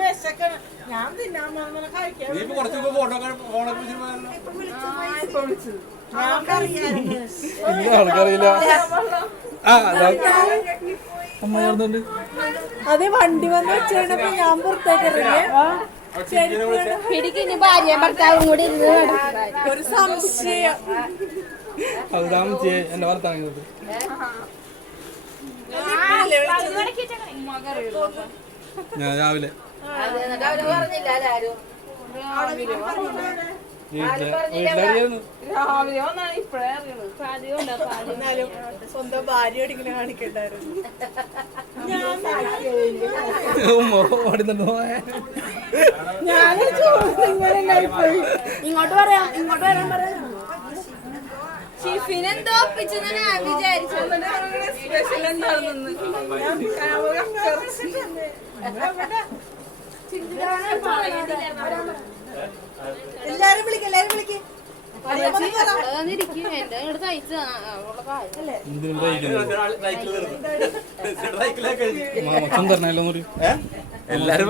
വിശക്കണം ഞാൻ തിന്നാൻ പോകുന്ന കഴിക്കാൻ ഇപ്പൊ ആ, ഇപ്പൊ വിളിച്ചത് ആൾക്കറിയില്ല ആ അതാ. വണ്ടി വന്ന് വെച്ചപ്പോ ഞാൻ പുറത്തേക്ക് ഭാര്യ ഭർത്താവും കൂടി. ഒരു സംശയം. എന്റെ ഭർത്താവ് ഞാൻ രാവിലെ. രാവിലെ വന്നാണ് ഇപ്പഴേ അറിയണത് സാധ്യത എന്നാലും സ്വന്തം കാണിക്കണ്ടായിരുന്നു. ഞാൻ ഇങ്ങോട്ട് പറയാം ഇങ്ങോട്ട് വരാൻ പറയാം. ഒപ്പിച്ചെന്ന് ഞാൻ വിചാരിച്ചു സ്പെഷ്യൽ എന്താണെന്ന് ഞാൻ ക്യാമറ എല്ലാരും വിളിക്കും എല്ലാരും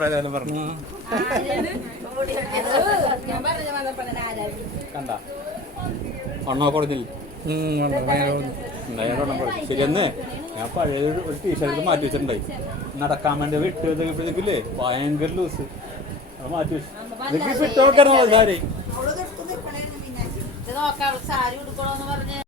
എല്ലാരും പറഞ്ഞു ഭയങ്കര കണ്ട. അണ്ണാ കുറഞ്ഞില്ല ഉം, വേണ്ട, ഭയങ്കര കുറഞ്ഞു ശരിയെന്ന് ഞാൻ പഴയ ഒരു- ടീഷർട്ട് മാറ്റി വെച്ചിട്ടുണ്ടായി. നടക്കാൻ വേണ്ടി വിട്ട് വെച്ചപ്പോഴത്തേക്കില്ലേ ഭയങ്കര ലൂസ് അത് മാറ്റി വെച്ചു. ഇതൊക്കെ നോക്കണം സാരി